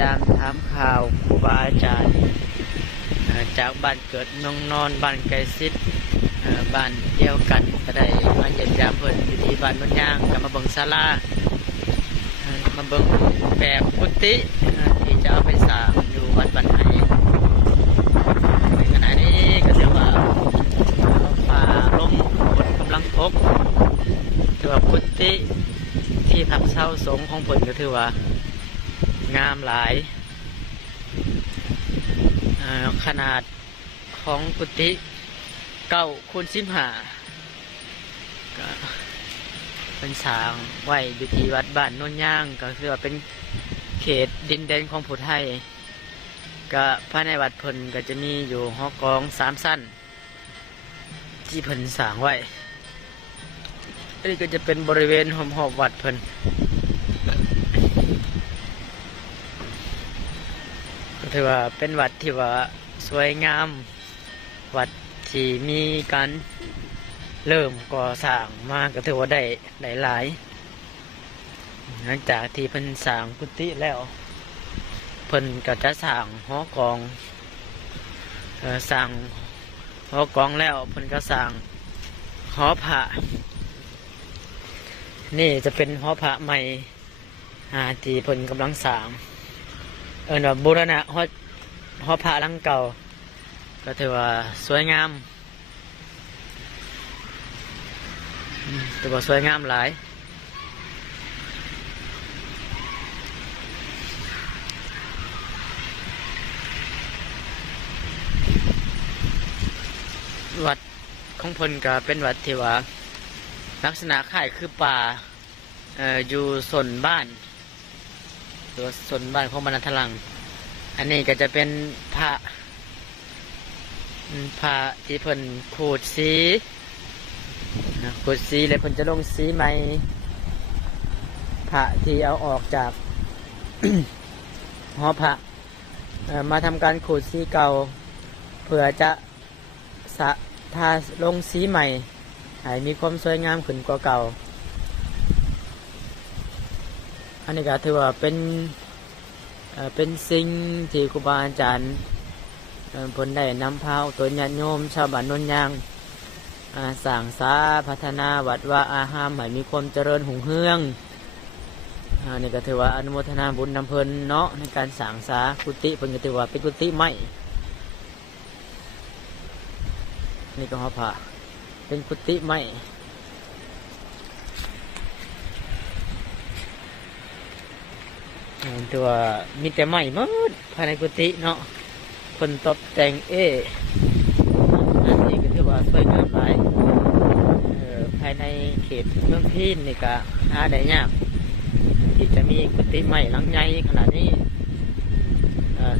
ยามถามข่าวครูบาอาจารย์จากบ้านเกิดเมืองนอนบ้านไกลซิดเอ่อบ้านเดียวกันก็ได้มาเยี่ยมยามเพิ่นอยู่ที่บ้านมันย่างก็มาเบิงศาลามาเบิงแบบกุฏิที่จะเอาไปสร้างอยู่วัดบ้านไหในขณะนี้ก็เรียกว่าฟ้าลมฝนกำลังตกถือว่ากุฏิที่พักเช่าสงของเพิ่นก็ถือว่า งามหลายขนาดของกุฏิเก้าคูณสิบห้าก็เป็นสางไว้อยู่ที่วัดบ้านโนนย่างก็คือว่าเป็นเขตดินแดนของผู้ไทย ก็ภายในวัดเพิ่นก็จะมีอยู่หอกองสามสั้น ที่เพิ่นสางไว้นนี้ก็จะเป็นบริเวณหอมหอบวัดเพิ่น ถือว่าเป็นวัดที่ว่าสวยงาม วัดที่มีการเริ่มก่อสร้างมากก็ถือว่าได้ได้หลาย หลังจากที่เพิ่นสร้างกุฏิแล้วเพิ่นก็จะสร้างหอกองออสร้างหอกองแล้วเพิ่นก็สร้างหอพระนี่จะเป็นหอพระใหม่ที่เพิ่นกำลังสร้าง เออเนาะบูรณะฮอดฮอดพระลังเก่า ก็ถือว่าสวยงามถือว่าสวยงามหลายวัดของพนก็เป็นวัดที่ว่าลักษณะคล้ายคือป่าอออยู่ส่วนบ้าน ตัวส่วนบ้านของบรรณทลัง อันนี้ก็จะเป็นพระพระที่เพิ่นขูดสีขูดสีแล้วเพิ่นจะลงสีใหม่พระที่เอาออกจากหอพระมาทำการขูดสีเก่าเพื่อจะสะทาลงสีใหม่ให้มีความสวยงามขึ้นกว่าเก่า อันนี้ก็ถือว่าเป็นเป็นสิ่งที่ครูบาอาจารย์ผลได้นำพาตัวญาติโยมชาวบ้านนนยางสั่งสาพัฒนาวัดว่าอาหามให้มีความเจริญหุ่งเฮืองอันนี้ก็ถือว่าอนุโมทนาบุญนำเพลินเนาะในการสั่งสากุฏิเพิ่นก็ถือว่าเป็นกุฏิใหม่นี่ก็หอพระเป็นกุฏิใหม่ อ่า ตัวมีแต่ใหม่หมดภายในกุฏิเนาะคนตกแต่งเออันนี้ก็ถือว่าสวยงามหลายภายในเขตเมืองพีนนี่ก็หาได้ยากที่จะมีกุฏิใหม่หลังใหญ่ขนาดนี้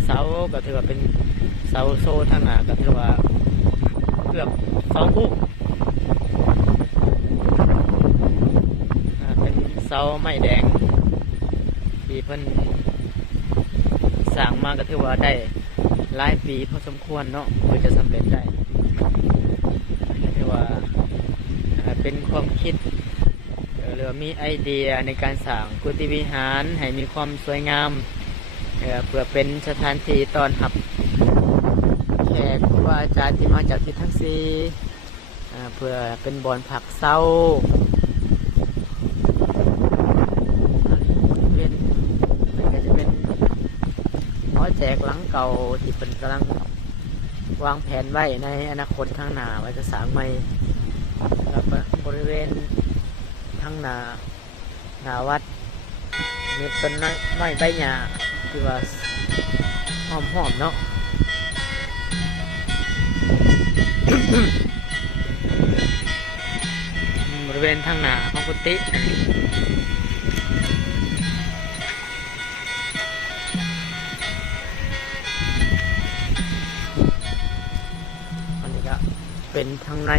เสาก็ถือว่าเป็นเสาโซทางหน้าก็ถือว่าเกือบสองคู่เป็นเสาไม้แดง เพิ่นสร้างมาก็ถือว่าได้หลายปีพอสมควรเนาะเพื่อจะสำเร็จได้ก็ถือว่าเป็นความคิดเอ่อหรือมีไอเดียในการสร้างกุฏิวิหารให้มีความสวยงามเพื่อเป็นสถานที่ตอนรับแขกครูบาอาจารย์ที่มาจากทิศทั้งสี่เอ่อเพื่อเป็นบอนผักเศร้า เป็นมันก็จะเป็นหอ แจกหลังเก่าที่เป็นกำลังวางแผนไว้ในอนาคตข้างหน้าว่าจะสร้างใหม่แล้วก็บริเวณข้างหน้าหน้าวัดมีต้นไม้ใบหญ้าที่ว่าหอมหอมๆเนาะบริเวณทางหน้าของกุฏิ เป็นทางใน